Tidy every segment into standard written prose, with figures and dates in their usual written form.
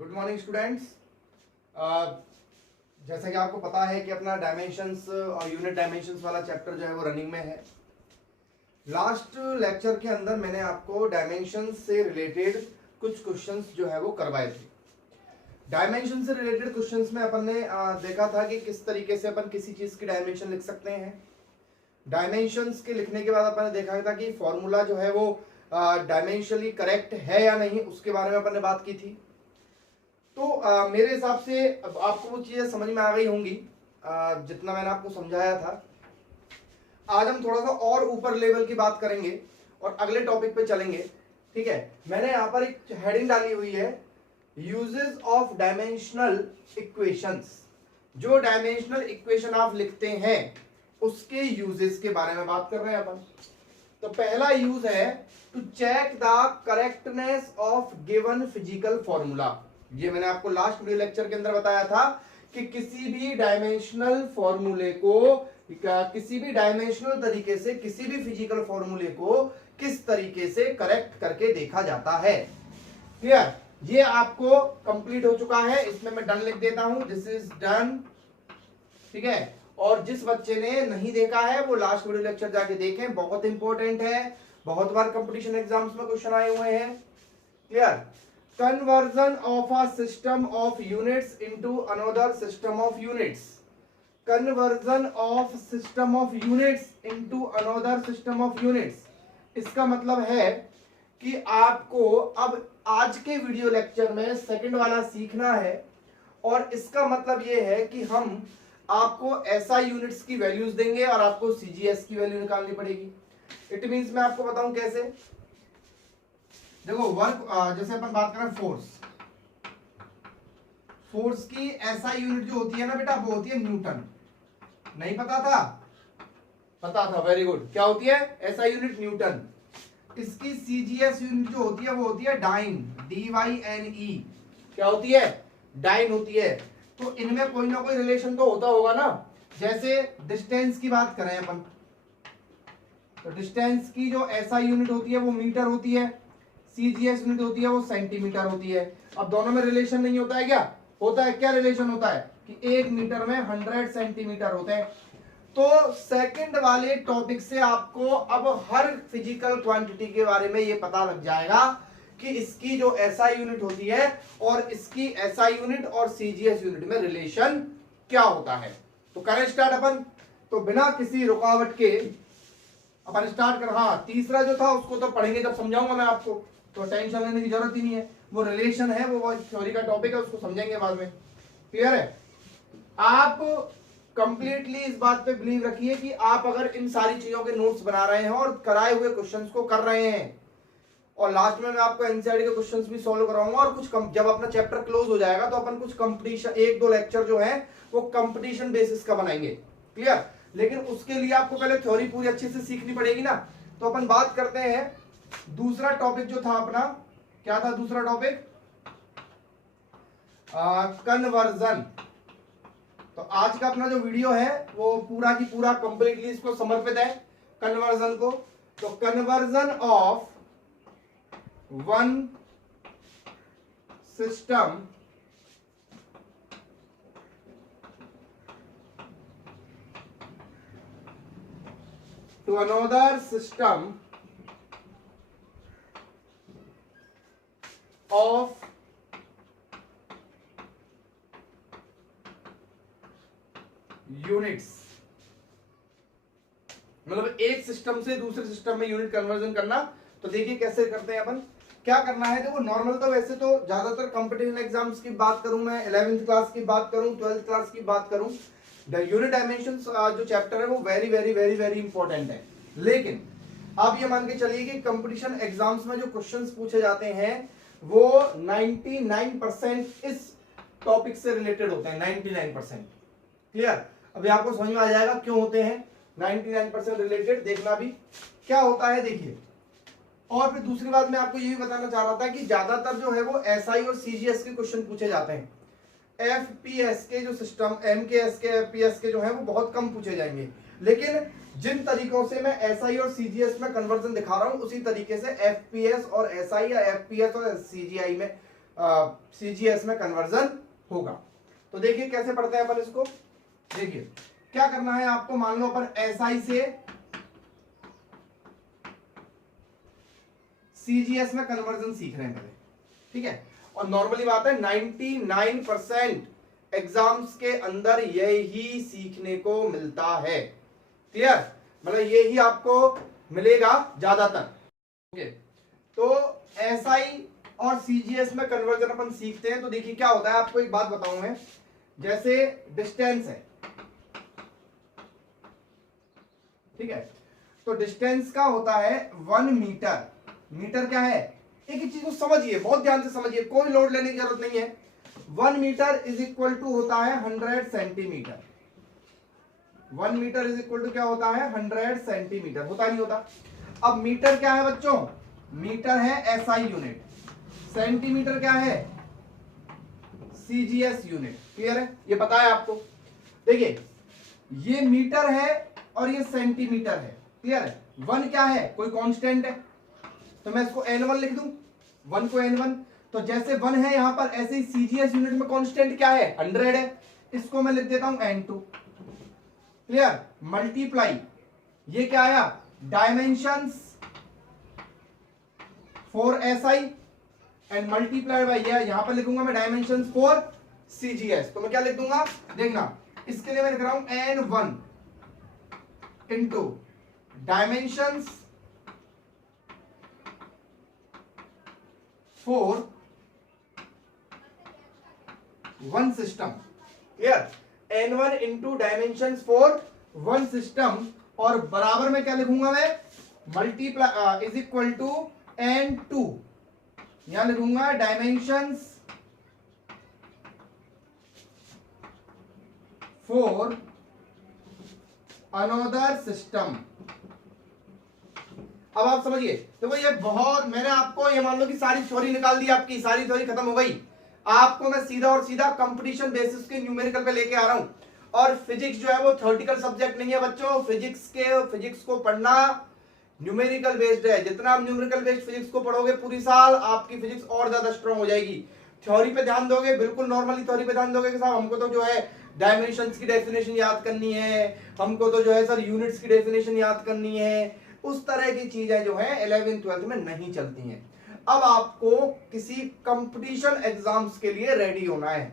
Good morning students. जैसा कि आपको पता है कि अपना डायमेंशंस और यूनिट डायमेंशंस वाला चैप्टर जो है वो रनिंग में है। लास्ट लेक्चर के अंदर मैंने आपको डायमेंशंस से रिलेटेड कुछ क्वेश्चंस जो है वो करवाए थे। डायमेंशन से रिलेटेड क्वेश्चंस में अपन ने देखा था कि किस तरीके से अपन किसी चीज की डायमेंशन लिख सकते हैं। डायमेंशंस के लिखने के बाद अपन ने देखा था कि फॉर्मूला जो है वो डायमेंशनली करेक्ट है या नहीं, उसके बारे में अपन ने बात की थी। तो मेरे हिसाब से अब आपको वो चीजें समझ में आ गई होंगी जितना मैंने आपको समझाया था। आज हम थोड़ा सा और ऊपर लेवल की बात करेंगे और अगले टॉपिक पे चलेंगे। ठीक है, मैंने यहाँ पर एक हेडिंग डाली हुई है, यूजेस ऑफ डायमेंशनल इक्वेशंस। जो डायमेंशनल इक्वेशन आप लिखते हैं उसके यूजेस के बारे में बात कर रहे हैं अपन। तो पहला यूज है to check the correctness of given physical formula. ये मैंने आपको लास्ट वीडियो लेक्चर के अंदर बताया था कि किसी भी डायमेंशनल फॉर्मूले को, किसी भी डायमेंशनल तरीके से किसी भी फिजिकल फॉर्मूले को किस तरीके से करेक्ट करके देखा जाता है। क्लियर? ये आपको कंप्लीट हो चुका है, इसमें मैं डन लिख देता हूं, दिस इज डन। ठीक है, और जिस बच्चे ने नहीं देखा है वो लास्ट वीडियो लेक्चर जाके देखें, बहुत इंपॉर्टेंट है, बहुत बार कंपटीशन एग्जाम्स में क्वेश्चन आए हुए हैं। Clear? Conversion of a system of units into another system of units. Conversion of system of units into another system of units. इसका मतलब है कि आपको अब आज के वीडियो लेक्चर में सेकंड वाला सीखना है, और इसका मतलब ये है कि हम आपको SI यूनिट्स की वैल्यूज देंगे और आपको CGS की वैल्यू निकालनी पड़ेगी। इट मींस मैं आपको बताऊं कैसे। देखो वर्क, जैसे अपन बात करें फोर्स की SI यूनिट जो होती है ना बेटा, वो होती है न्यूटन। नहीं पता था? पता था, वेरी गुड। क्या होती है SI यूनिट? न्यूटन। इसकी CGS यूनिट जो होती है वो होती है डाइन, DYNE। क्या होती है? डाइन होती है। तो इनमें कोई ना कोई रिलेशन तो होता होगा ना। जैसे डिस्टेंस की बात करें अपन, तो डिस्टेंस की जो SI यूनिट होती है वो मीटर होती है, CGS यूनिट होती है वो सेंटीमीटर होती है। अब दोनों में रिलेशन नहीं होता है क्या? होता है। क्या रिलेशन होता है कि 1 मीटर में 100 सेंटीमीटर होते हैं। तो सेकंड वाले टॉपिक से आपको अब हर फिजिकल क्वांटिटी के बारे में ये पता लग जाएगा कि इसकी जो SI यूनिट होती है और इसकी SI यूनिट और CGS यूनिट में रिलेशन क्या होता है। तो करें स्टार्ट अपन। तो बिना किसी रुकावट के अपन स्टार्ट कर। हाँ, तीसरा जो था उसको तो पढ़ेंगे जब समझाऊंगा मैं आपको, तो टेंशन लेने की जरूरत ही नहीं है। वो रिलेशन है, वो थ्योरी का टॉपिक है, उसको समझेंगे बाद में। क्लियर है? आप कंप्लीटली इस बात पे बिलीव रखिए कि आप अगर इन सारी चीजों के नोट्स बना रहे हैं और कराए हुए क्वेश्चंस को कर रहे हैं, और लास्ट में मैं आपको एनसीईआरटी के क्वेश्चंस भी सॉल्व कराऊंगा, और कुछ जब अपना चैप्टर क्लोज हो जाएगा तो अपन कुछ कंपटीशन, 1-2 लेक्चर जो है वो कंपटीशन बेसिस का बनाएंगे। क्लियर? लेकिन उसके लिए आपको पहले थ्योरी पूरी अच्छे से सीखनी पड़ेगी ना। तो अपन बात करते हैं दूसरा टॉपिक जो था अपना। क्या था दूसरा टॉपिक? कन्वर्जन। तो आज का अपना जो वीडियो है वो पूरा की पूरा कंप्लीटली इसको समर्पित है, कन्वर्जन को। तो conversion of one system to another system of units. मतलब एक सिस्टम से दूसरे सिस्टम में यूनिट कन्वर्जन करना। तो देखिए कैसे करते हैं अपन। क्या करना है, देखो नॉर्मल तो वैसे तो ज्यादातर कंपटीशन एग्जाम्स की बात करूं मैं, 11th क्लास की बात करूं, 12th क्लास की बात करूं, यूनिट डायमेंशंस जो चैप्टर है वो very very very very important है। लेकिन आप ये मान के चलिए कि कंपटीशन एग्जाम्स में जो क्वेश्चंस पूछे जाते हैं वो 99% इस टॉपिक से रिलेटेड होते हैं, 99%। क्लियर? अभी आपको समझ में आ जाएगा क्यों होते हैं 99% रिलेटेड। देखना भी क्या होता है, देखिए। और फिर दूसरी बात मैं आपको ये भी बताना चाह रहा था कि ज्यादातर जो है वो SI और CGS के क्वेश्चन पूछे जाते हैं। FPS के जो सिस्टम, MKS के, FPS के जो है वो बहुत कम पूछे जाएंगे। लेकिन जिन तरीकों से मैं SI और CGS में कन्वर्जन दिखा रहा हूं उसी तरीके से FPS और SI या FPS और CGI में सीजीएस में कन्वर्जन होगा। तो देखिए कैसे पढ़ते हैं अपन इसको। देखिए क्या करना है आपको, मान लो अपन एसआई से सीजीएस में कन्वर्जन सीख रहे हैं पहले, ठीक है। और नॉर्मली बात है 99% एग्जाम्स के अंदर यही सीखने को मिलता है। क्लियर, मतलब यही आपको मिलेगा ज्यादातर। ओके, तो एसआई और सीजीएस में कन्वर्जन अपन सीखते हैं। तो देखिए क्या होता है, आपको एक बात बताऊं मैं, जैसे डिस्टेंस है, ठीक है, तो डिस्टेंस का होता है 1 मीटर। मीटर क्या है, एक ही चीज को समझिए, बहुत ध्यान से समझिए, कोई लोड लेने की जरूरत नहीं है। 1 मीटर इज इक्वल टू होता है 100 centimetre. 1 metre is equal to क्या होता है, 100 सेंटीमीटर। होता नहीं होता। अब मीटर क्या है बच्चों, मीटर है एसआई यूनिट, सेंटीमीटर क्या है, सीजीएस यूनिट। क्लियर है, ये पता है आपको। देखिए ये मीटर है और ये सेंटीमीटर है। क्लियर है, 1 क्या है, कोई कांस्टेंट है, तो मैं इसको N1 लिख दूं, 1 को N1। तो जैसे 1 है यहां पर, ऐसे ही सीजीएस यूनिट में कांस्टेंट क्या है, 100 है, इसको मैं लिख देता हूं N2। क्लियर, मल्टीप्लाई, ये क्या आया, dimensions for SI and multiply by, यहां पर लिखूंगा मैं डायमेंशंस फॉर सीजीएस। तो मैं क्या लिख दूंगा, देखना, इसके लिए मैं लिख रहा हूं N1 into dimensions for 1 system. Clear, N1 into dimensions for 1 system, और बराबर में क्या लिखूंगा मैं, multiply is equal to N2, यहां लिखूंगा डायमेंशंस फॉर अनदर सिस्टम। अब आप समझिए, देखो ये बहुत, मैंने आपको ये मान लो कि सारी थ्योरी निकाल दी, आपकी सारी थ्योरी खत्म हो गई। आपको मैं सीधा और सीधा कंपटीशन बेसिस के न्यूमेरिकल पे लेके आ रहा हूं। और फिजिक्स जो है वो थ्योरेटिकल सब्जेक्ट नहीं है बच्चों। फिजिक्स को पढ़ना न्यूमेरिकल बेस्ड है। जितना आप न्यूमेरिकल बेस्ड फिजिक्स को पढ़ोगे पूरी साल, आपकी फिजिक्स और ज्यादा स्ट्रांग हो जाएगी। थ्योरी पे ध्यान दोगे, बिल्कुल नॉर्मली थ्योरी पे ध्यान दोगे कि साहब हमको तो जो है डायमेंशंस की डेफिनेशन याद करनी है, हमको तो जो है सर यूनिट्स की डेफिनेशन याद करनी है, उस तरह की चीजें जो है 11th 12th में नहीं चलती हैं। अब आपको किसी कंपटीशन एग्जाम्स के लिए रेडी होना है।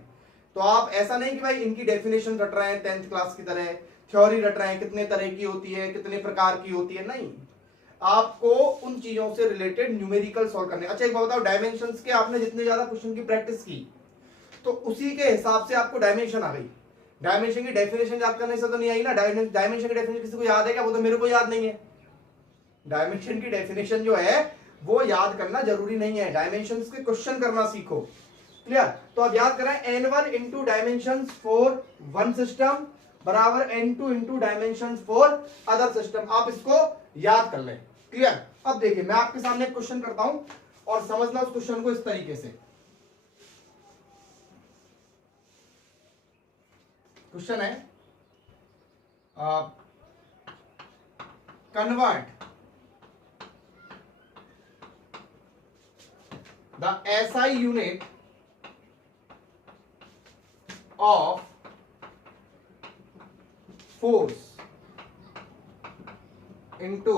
तो आप ऐसा नहीं कि भाई इनकी डेफिनेशन रट रहे हैं 10th क्लास की तरह, थ्योरी रट रहे हैं कितने तरह की होती है, कितने प्रकार की होती है, नहीं। आपको उन चीजों से रिलेटेड न्यूमेरिकल सॉल्व करने। अच्छा एक बात बताओ, डायमेंशंस के आपने जितने ज्यादा क्वेश्चन की प्रैक्टिस की तो उसी के हिसाब से आपको डायमेंशन आ गई। डायमेंशन की डेफिनेशन याद करने से तो नहीं आई ना। डायमेंशन की डेफिनेशन किसी को याद है क्या, वो तो मेरे को याद नहीं है। डायमेंशन की डेफिनेशन जो है वो याद करना जरूरी नहीं है, डायमेंशंस के क्वेश्चन करना सीखो। क्लियर, तो अब याद करें N1 into dimensions for 1 system बराबर N2 into dimensions for other system. आप इसको याद कर लें। क्लियर, अब देखिए मैं आपके सामने एक क्वेश्चन करता हूं और समझना उस क्वेश्चन को इस तरीके से। क्वेश्चन है convert the SI unit of force into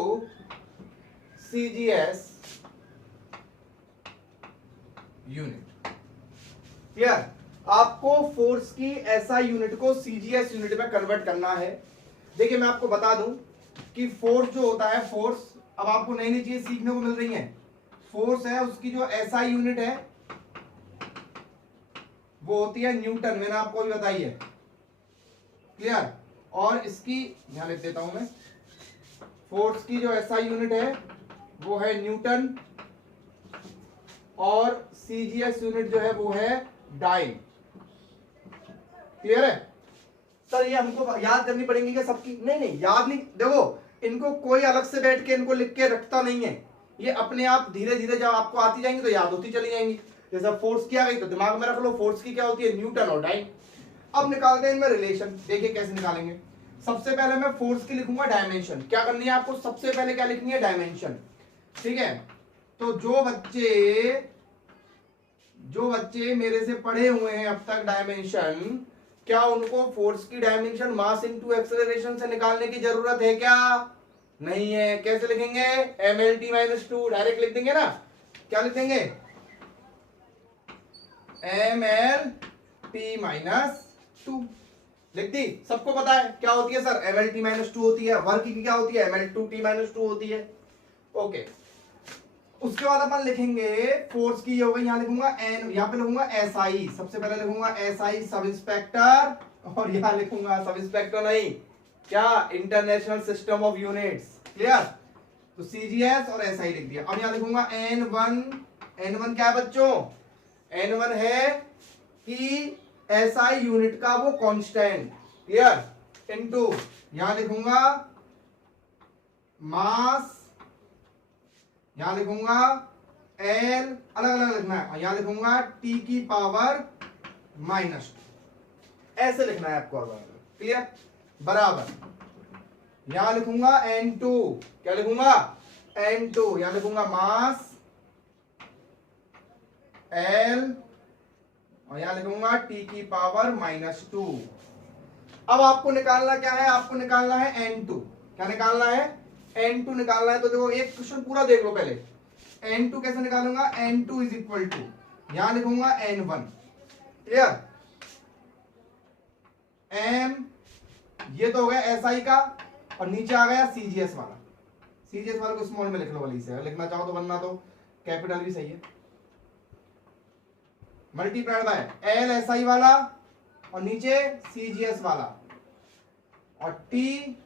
CGS unit। Clear, आपको फोर्स की SI यूनिट को CGS यूनिट में कन्वर्ट करना है। देखिए मैं आपको बता दूं कि फोर्स जो होता है, फोर्स अब आपको नई नई चीजें सीखने को मिल रही हैं। फोर्स है उसकी जो SI यूनिट है वो होती है न्यूटन, मैंने आपको भी बताई है। क्लियर, और इसकी ध्यान लिख देता हूं मैं, फोर्स की जो SI यूनिट है वो है न्यूटन और CGS यूनिट जो है वो है डाइन। क्लियर है सर, ये हमको याद करनी पड़ेगी क्या सबकी? नहीं नहीं याद नहीं, देखो इनको कोई अलग से बैठ के इनको लिख के रखता नहीं है, ये अपने आप धीरे धीरे जब आपको आती जाएंगी तो याद होती चली जाएंगी। जैसे फोर्स की आ गई तो दिमाग में रख लो, फोर्स की क्या होती है, न्यूटन और डाइन। अब निकालते हैं इनमें रिलेशन। देखिए कैसे निकालेंगे। सबसे पहले मैं फोर्स की लिखूंगा डायमेंशन। क्या करनी है आपको, सबसे पहले क्या लिखनी है, डायमेंशन। ठीक है, तो जो बच्चे जो बच्चे मेरे से पढ़े हुए हैं अब तक डायमेंशन, क्या उनको फोर्स की डायमेंशन मास इनटू एक्सेलरेशन से निकालने की जरूरत है क्या? नहीं है। कैसे लिखेंगे? mlt माइनस टू डायरेक्ट लिख देंगे ना। क्या लिख देंगे? mlt माइनस टू लिख दी। सबको पता है क्या होती है सर? mlt माइनस टू होती है। वर्क की क्या होती है? ml2t माइनस टू होती है। ओके, उसके बाद अपन लिखेंगे फोर्स की, ये हो गई। यहां लिखूंगा एन, यहां पे लिखूंगा एसआई, सबसे पहले लिखूंगा एसआई सब इंस्पेक्टर, और यहां लिखूंगा सब इंस्पेक्टर नहीं, क्या, international system of units. Clear? तो सीजीएस और एसआई लिख दिया। अब यहां लिखूंगा एन1। एन1 क्या है बच्चों? एन1 है कि एसआई यूनिट का वो कांस्टेंट। क्लियर? इनटू यहां लिखूंगा मास, यहां लिखूंगा एल, अलग अलग लिखना है, यहां लिखूंगा टी की पावर माइनस टू, ऐसे लिखना है आपको अलग अलग। क्लियर? बराबर यहां लिखूंगा n2, क्या लिखूंगा? n2, यहां लिखूंगा मास l, और यहां लिखूंगा टी की पावर माइनस टू। अब आपको निकालना क्या है? आपको निकालना है n2। क्या निकालना है? n2 निकालना है। तो देखो एक क्वेश्चन पूरा देख लो पहले। n2 कैसे निकालूंगा? n2 इज इक्वल टू, यहां लिखूंगा n1। क्लियर? m, ये तो हो गया एसआई का, और नीचे आ गया सीजीएस वाला। सीजीएस वाले को स्मॉल में लिख लो वाली से, लिखना चाहो तो, वरना तो कैपिटल भी सही है। मल्टीप्लाइड बाय एल एसआई वाला, और नीचे सीजीएस वाला, और टी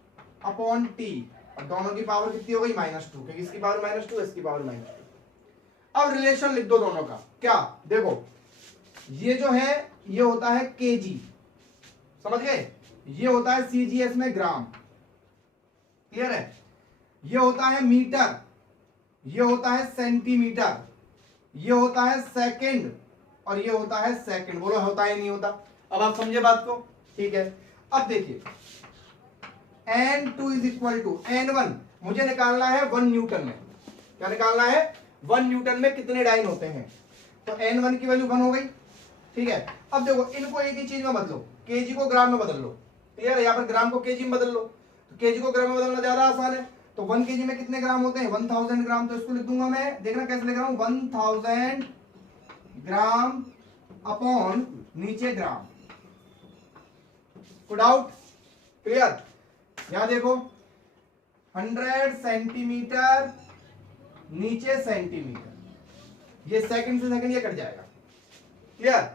अपॉन टी, और दोनों की पावर कितनी हो गई? माइनस टू, क्योंकि इसकी पावर माइनस टू, इसकी पावर माइनस टू। अब रिलेशन लिख दो दोनों का। क्या? देखो ये जो है ये होता है केजी, समझ गए? ये होता है सीजीएस में ग्राम। क्लियर है? ये होता है मीटर, ये होता है सेंटीमीटर, ये होता है सेकंड, और ये होता है सेकंड। बोलो होता है नहीं होता? अब आप समझे बात को? ठीक है। अब देखिए n2 is equal to n1, मुझे निकालना है 1 न्यूटन में। क्या निकालना है? 1 न्यूटन में कितने डाइन होते हैं। तो n1 की वैल्यू 1 हो गई। ठीक है। अब देखो इनको एक ही चीज में बदलो, केजी को ग्राम में बदल लो। क्लियर है? यहां पर ग्राम को केजी में बदल लो, तो केजी को ग्राम में बदलना ज्यादा आसान है। तो 1 केजी में कितने ग्राम होते हैं? 1000 ग्राम। तो इसको लिख दूंगा मैं, देखना कैसे लिख रहा हूं, 1000 ग्राम अपॉन नीचे ग्राम। कोई डाउट? क्लियर? यहां देखो 100 सेंटीमीटर, नीचे सेंटीमीटर, ये सेकंड से सेकंड ये कट जाएगा। Clear?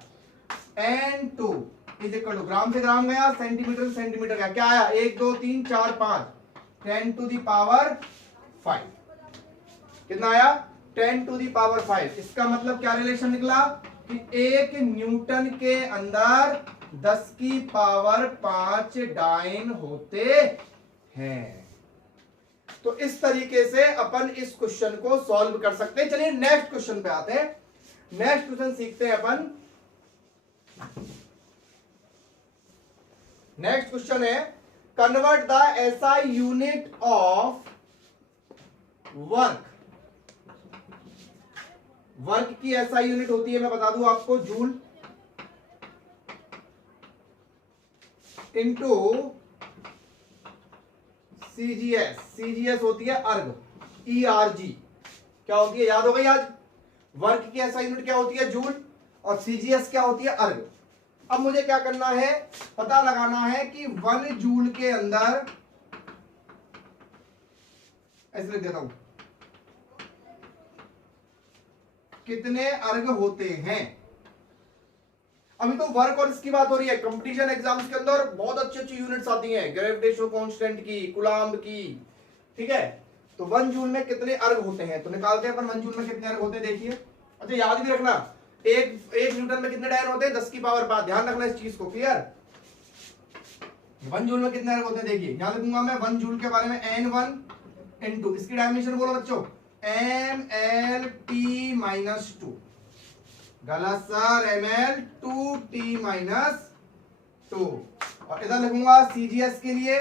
n2 is equal to, gram से ग्राम गया, सेंटीमीटर से सेंटीमीटर गया, क्या आया? 1 2 3 4 5, 10 टू दी पावर 5। कितना आया? 10 टू दी पावर 5। इसका मतलब क्या रिलेशन निकला कि 1 न्यूटन के अंदर 10 की पावर 5 डाइन होते हैं। तो इस तरीके से अपन इस क्वेश्चन को सॉल्व कर सकते हैं। चलिए नेक्स्ट क्वेश्चन पे आते हैं। नेक्स्ट क्वेश्चन सीखते हैं अपन। नेक्स्ट क्वेश्चन है, convert the SI unit of work. Work की एसआई यूनिट होती है, मैं बता दूं आपको, जूल इंटू सीजीएस। सीजीएस होती है अर्ग, ERG। क्या होती है? याद हो गई आज? वर्क की एसआई यूनिट क्या होती है? जूल, और सीजीएस क्या होती है? अर्ग। अब मुझे क्या करना है? पता लगाना है कि 1 जूल के अंदर, ऐसे लिख देता हूं, कितने अर्ग होते हैं। अभी तो वर्क और इसकी बात हो रही है। कंपटीशन एग्जाम्स के अंदर बहुत अच्छी अच्छी यूनिट्स आती हैं, ग्रेविटेशनल कांस्टेंट की, कूलाम्ब की। ठीक है? तो 1 जूल में कितने अर्ग होते हैं, तो निकालते हैं अपन 1 जूल में कितने अर्ग होते हैं। देखिए, अच्छा याद भी रखना, एक न्यूटन में कितने डायन होते हैं? 10 की पावर 5। ध्यान रखना इस चीज को। क्लियर? 1 जूल में कितने अर्ग होते हैं? देखिए यहां लिखूंगा मैं 1 जूल के बारे में n1 इनटू, इसकी डायमेंशन बोलो बच्चों, mlt माइनस टू। गलत सर, ml2t माइनस टू। और इधर लिखूंगा सीजीएस के लिए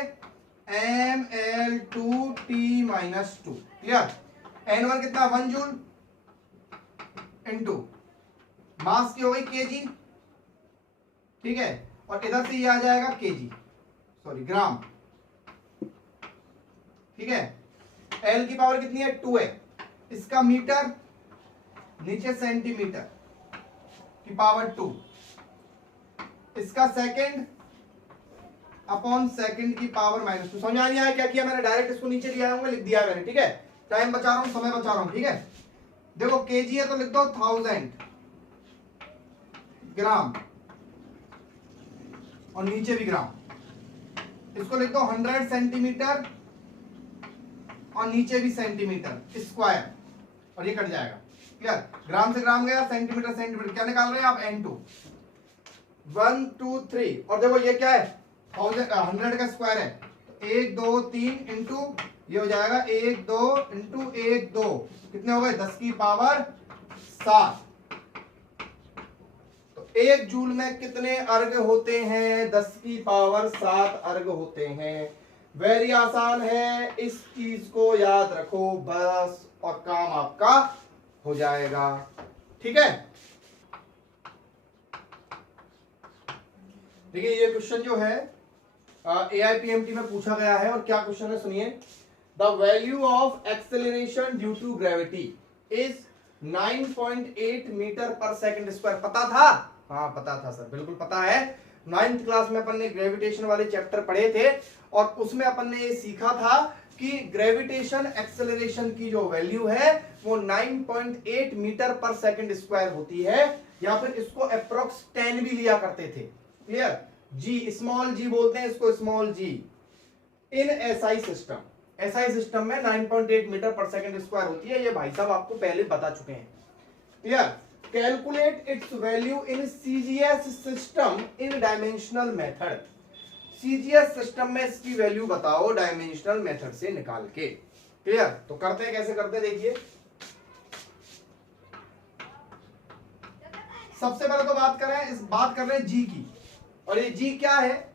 ml2t minus two. Clear? n1 कितना? 1 जूल इनटू मास की हो गई केजी, ठीक है, और इधर से ये आ जाएगा केजी, सॉरी ग्राम, ठीक है। एल की पावर कितनी है 2 है, इसका मीटर, नीचे सेंटीमीटर की पावर 2, इसका सेकंड अपॉन सेकंड की पावर -2। समझ आ नहीं आया क्या किया मैंने, डायरेक्ट इसको नीचे लिया हूं, लिख दिया मैंने, ठीक है। टाइम बचा रहा हूं, समय बचा रहा हूं, ठीक है। देखो केजी है तो लिख दो 1000 ग्राम, और नीचे भी ग्राम, इसको लिख दो 100 सेंटीमीटर, और नीचे भी सेंटीमीटर स्क्वायर, और ये कट जाएगा, क्लियर। ग्राम से ग्राम गया, सेंटीमीटर सेंटीमीटर, क्या निकाल रहे हैं आप N2, 1 2 3, और देखो ये क्या है 100 का स्क्वायर है, तो 1 2 3 इंटू ये हो जाएगा 1 2 इंटू 1 2, कितने हो गए 10 की पावर 7। तो 1 जूल में कितने अर्ग होते हैं, 10 की पावर 7 अर्ग होते हैं। वेरी आसान है, इस चीज को याद रखो बस, और काम आपका हो जाएगा, ठीक है। देखिए ये क्वेश्चन जो है AIPMT में पूछा गया है, और क्या क्वेश्चन है सुनिए। The value of acceleration due to gravity is 9.8 metre per second square. पता था? हाँ पता था सर, बिल्कुल पता है। 9th क्लास में अपन ने ग्रेविटेशन वाले चैप्टर पढ़े थे, और उसमें अपन ने ये सीखा था कि ग्रेविटेशन एक्सेलरेशन की जो वैल्यू है वो 9.8 मीटर पर सेकंड स्क्वायर होती है, या फिर इसको अप्रोक्स 10 भी लिया करते थे, क्लियर। जी, स्मॉल जी बोलते हैं इसको, small g. In SI system में 9.8 मीटर पर सेकंड स्क्वायर होती है, ये भाई साहब आपको पहले बता चुके हैं, clear. Calculate its value in CGS system in dimensional method. CGS system में इसकी वैल्यू बताओ डायमेंशनल मेथड से निकाल के, क्लियर। तो करते हैं, कैसे करते हैं देखिए। सबसे पहले तो बात कर रहे हैं जी की, और ये जी क्या है,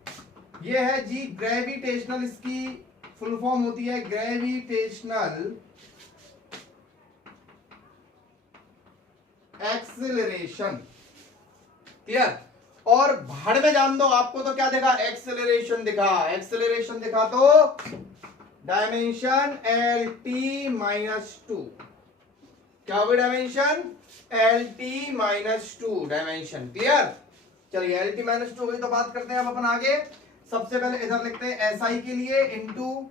ये है जी ग्रेविटेशनल, इसकी फुल फॉर्म होती है ग्रेविटेशनल एक्सेलरेशन, क्लियर। और भाड़ में जान दो, आपको तो क्या दिखा, एक्सेलरेशन दिखा, एक्सेलरेशन दिखा तो डायमेंशन LT-2, क्या होगी डायमेंशन LT-2 डायमेंशन, क्लियर। चलिए LT-2 हुई तो बात करते हैं अब अपन आगे। सबसे पहले इधर लिखते हैं SI के लिए इंटू,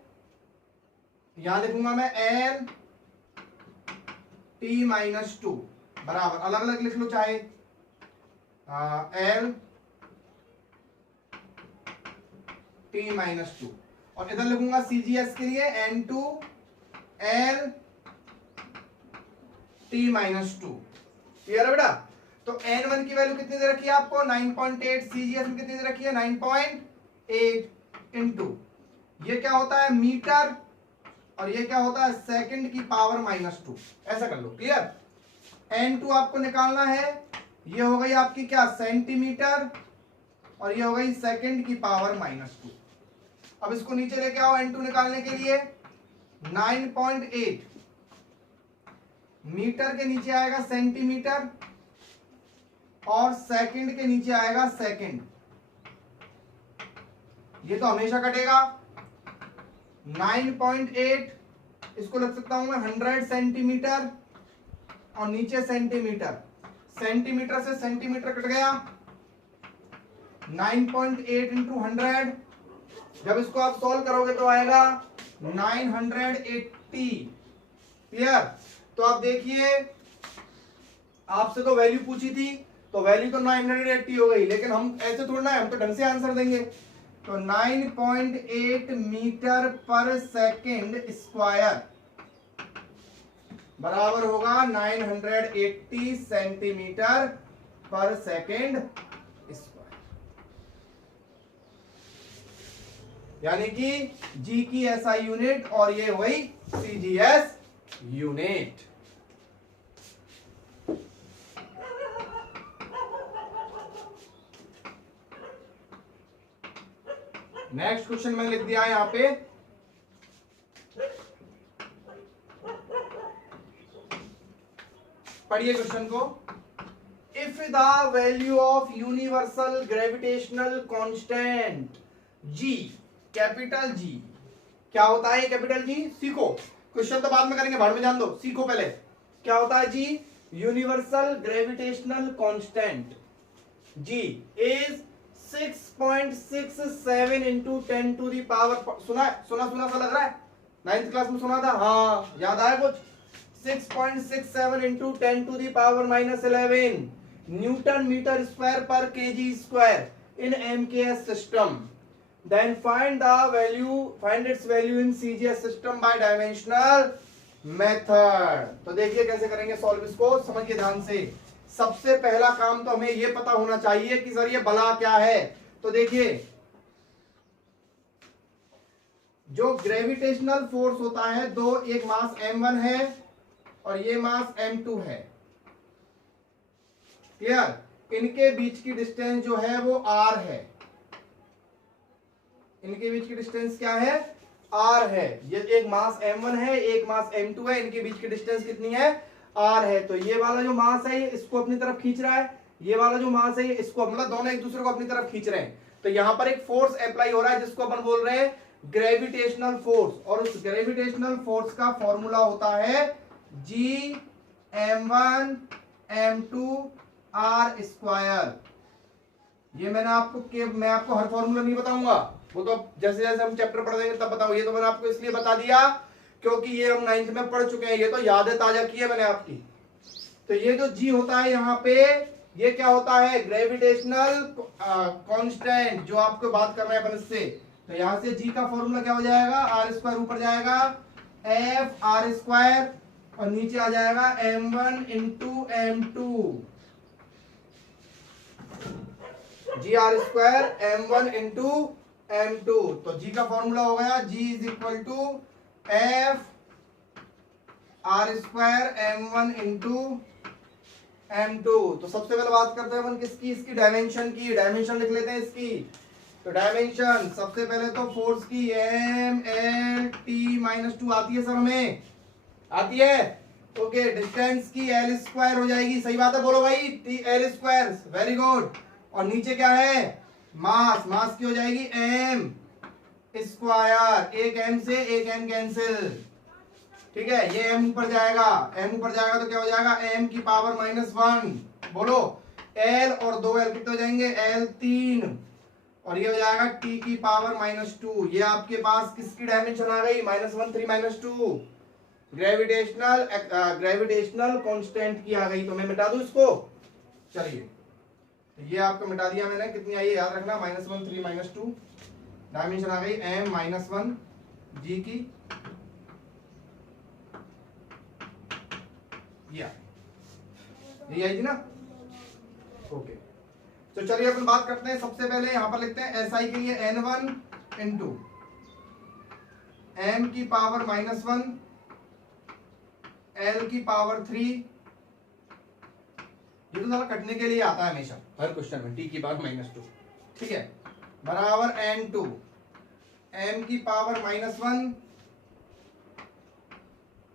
यहां लिखूंगा मैं LT-2 बराबर, अलग अलग लिख लो चाहे, LT-2, और इधर लिखूंगा CGS के लिए N2 LT-2, क्लियर है बेटा। तो N1 की वैल्यू कितनी दे रखी है आपको 9.8, CGS में कितनी दे रखी है 9.8 इंटू ये क्या होता है मीटर, और ये क्या होता है सेकंड की पावर -2, ऐसा कर लो, क्लियर। N2 आपको निकालना है, ये हो गई आपकी क्या सेंटीमीटर, और ये हो गई सेकंड की पावर -2। अब इसको नीचे लेके आओ, N2 निकालने के लिए 9.8 मीटर के नीचे आएगा सेंटीमीटर, और सेकंड के नीचे आएगा सेकंड, ये तो हमेशा कटेगा। 9.8 इसको लग सकता हूं मैं 100 सेंटीमीटर, और नीचे सेंटीमीटर, सेंटीमीटर से सेंटीमीटर कट गया, 9.8 इंटू 100, जब इसको आप सॉल्व करोगे तो आएगा 980, क्लियर। तो आप देखिए, आपसे तो वैल्यू पूछी थी, तो वैल्यू तो 980 हो गई, लेकिन हम ऐसे थोड़ा ना है, हम तो ढंग से आंसर देंगे। तो 9.8 मीटर पर सेकंड स्क्वायर बराबर होगा 980 सेंटीमीटर पर सेकंड स्क्वायर, यानी कि जी की SI यूनिट, और ये वही CGS यूनिट। नेक्स्ट क्वेश्चन मैंने लिख दिया है यहां पे, पढ़िए क्वेश्चन को। If the value of universal gravitational constant ji, capital G. क्या होता है कैपिटल जी? सीखो, क्वेश्चन तो बाद में करेंगे, भाड़ में जान दो, सीखो पहले क्या होता है जी। Universal gravitational constant G is 6.67 into 10 to the power, सुना सा लग रहा है, 9th क्लास में सुना था, हाँ याद आया कुछ? 6.67 into 10 to the power -11 newton metre square पर kg square in MKS system. Then find its value in CGS system by dimensional method। तो देखिए कैसे करेंगे सॉल्व इसको, समझिए ध्यान से। सबसे पहला काम तो हमें ये पता होना चाहिए कि सर ये बला क्या है। तो देखिए जो ग्रेविटेशनल फोर्स होता है दो, एक मास m1 है और ये मास m2 है, क्लियर? इनके बीच की डिस्टेंस जो है वो r है, इनके बीच की डिस्टेंस क्या है? r है। ये एक मास m1 है, एक मास m2 है, इनके बीच की डिस्टेंस कितनी है? r है। तो ये वाला जो मास है ये इसको अपनी तरफ खींच रहा है, ये वाला जो मास है ये इसको, मतलब दोनों एक दूसरे को अपनी तरफ खींच रहे हैं। तो यहां पर एक फोर्स अप्लाई हो रहा है जिसको अपन बोल रहे हैं ग्रेविटेशनल फोर्स, और उस ग्रेविटेशनल फोर्स का फॉर्मूला होता है जी m1 m2 r स्क्वायर। ये मैं आपको हर फॉर्मूला नहीं बताऊंगा, वो तो जैसे जैसे हम चैप्टर पढ़ देंगे तब बताऊंगा। ये तो मैंने आपको इसलिए बता दिया क्योंकि ये हम 9th में पढ़ चुके हैं, ये तो यादें ताजा की है मैंने आपकी। तो ये जो जी होता है यहाँ पे, ये क्या होता है? ग्रेविटेशनल कांस्टेंट, जो आपको बात कर रहे हैं अपन इससे। तो यहां से जी का फॉर्मूला क्या हो जाएगा? आर स्क्वायर ऊपर जाएगा एफ आर स्क्वायर और नीचे आ जाएगा m1 into m2 G R square m1 into m2। तो जी का फॉर्मूला हो गया g is equal to F R square m1 into m2। तो सबसे पहले बात करते हैं अपन किसकी? इसकी डायमेंशन की। डायमेंशन लिख लेते हैं इसकी। तो डायमेंशन सबसे पहले तो फोर्स की m(L)T-2 आती है सर, हमें आती है। ओके, डिस्टेंस की L स्क्वायर हो जाएगी, सही बात है, बोलो भाई, L स्क्वायर, वेरी गुड। और नीचे क्या है? मास की हो जाएगी m स्क्वायर, एक m से एक m कैंसिल, ठीक है। ये m ऊपर जाएगा, तो क्या हो जाएगा? m की पावर -1, बोलो। l और 2l कितने हो जाएंगे? l3, और ये हो जाएगा t की पावर -2। ये आपके पास किसकी डायमेंशन आ गई? -1 3 -2 ग्रेविटेशनल कांस्टेंट की आ गई। तो मैं मिटा दूं इसको, चलिए ये आपको मिटा दिया मैंने। कितनी आई है याद रखना? -1 3 -2 डायमेंशन आ गई m-1 जी की। यही आई थी ना? ओके, तो चलिए अपन बात करते हैं। सबसे पहले यहां पर लिखते हैं SI के लिए n1 इंटू m की पावर -1 l की पावर 3। ये तो सारा कटने के लिए आता है हमेशा हर क्वेश्चन में, t की पावर -2, ठीक है, बराबर n2 m की पावर -1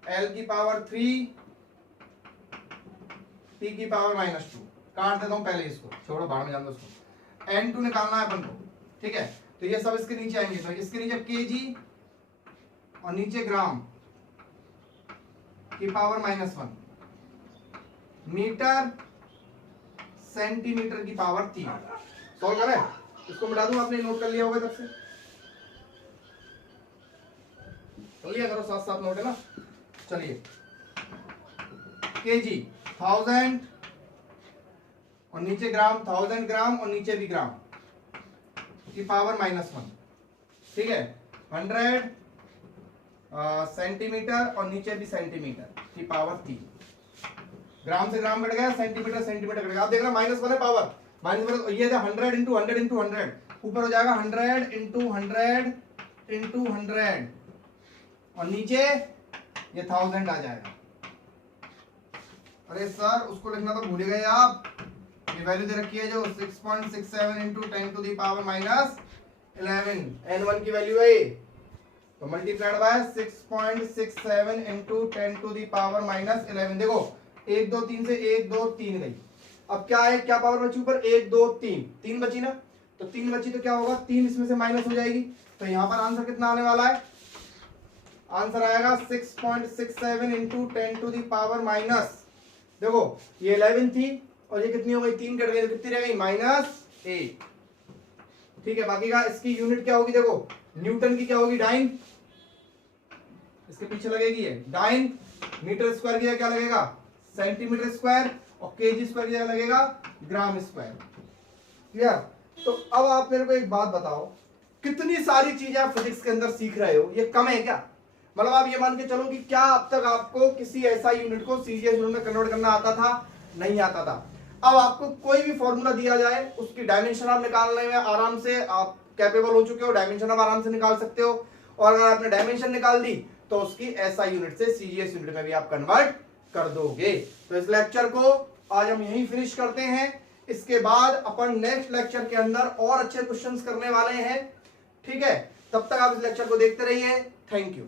l की पावर 3 t की पावर -2। काट देता हूं पहले इसको, छोड़ो भाड़ में जान दो उसको। n2 निकालना है अपन को, ठीक है। तो ये सब इसके नीचे आएंगे, तो इसके नीचे kg और नीचे ग्राम की पावर -1 मीटर सेंटीमीटर की पावर 3। सॉल्व करें, इसको मिटा दूं, आपने नोट कर लिया होगा तब से, चलिए करो साथ साथ नोट है ना। चलिए kg 1000 और नीचे ग्राम 1000 ग्राम और नीचे भी ग्राम की पावर -1, ठीक है। 100 सेंटीमीटर और नीचे भी सेंटीमीटर की पावर 3। ग्राम से ग्राम कट गया, सेंटीमीटर सेंटीमीटर कट गया। आप देख रहे -1 है पावर, -1 ये 100 इंटू 100 इंटू 100 ऊपर हो जाएगा 100 इंटू 100 इंटू 100 और नीचे ये 1000 आ जाएगा। अरे सर उसको लिखना तो भूल गए आप, ये वैल्यू दे रखी है जो 6.67 into 10 to the power -11 n1 की वैल्यू है, तो multiplied by 6.67 into 10 to the power -11। देखो 1 2 3 से 1 2 3 गई, अब क्या है, क्या पावर बची ऊपर, 1 2 3, 3 बची ना, तो 3 बची तो क्या होगा, 3 इसमें से माइनस हो जाएगी, तो यहां पर आंसर कितना आने वाला है, आंसर आएगा 6.67 into 10 to the power minus, देखो ये 11 थी और ये कितनी हो गई, 3 कट गई तो कितनी रह गई, -8। ठीक है, बाकी का इसकी यूनिट क्या होगी, देखो न्यूटन की क्या होगी, डाइन, इसके पीछे लगेगी है डाइन, मीटर स्क्वायर की क्या लगेगा, सेंटीमीटर स्क्वायर, और केजी स्क्वायर की लगेगा ग्राम स्क्वायर। क्लियर। तो अब आप मेरे को एक बात बताओ, कितनी सारी चीजें आप फिजिक्स के अंदर सीख रहे हो, ये कम है क्या, मतलब आप ये मान के चलो कि क्या अब तक आपको किसी ऐसा यूनिट को सीजीएस यूनिट में कन्वर्ट करना आता था, नहीं आता था। अब आपको कोई भी फॉर्मूला दिया जाए, उसकी डायमेंशन आप निकालने में आराम से आप कैपेबल हो चुके हो, डायमेंशन आप आराम से निकाल सकते हो, और अगर आपने डायमेंशन निकाल दी तो उसकी एसआई यूनिट से सीजीएस यूनिट में भी आप कन्वर्ट कर दोगे। तो इस लेक्चर को आज हम यहीं फिनिश करते हैं, इसके बाद अपन नेक्स्ट लेक्चर के अंदर और अच्छे क्वेश्चंस करने वाले हैं। ठीक है, तब तक आप इस लेक्चर को देखते रहिए। Thank you.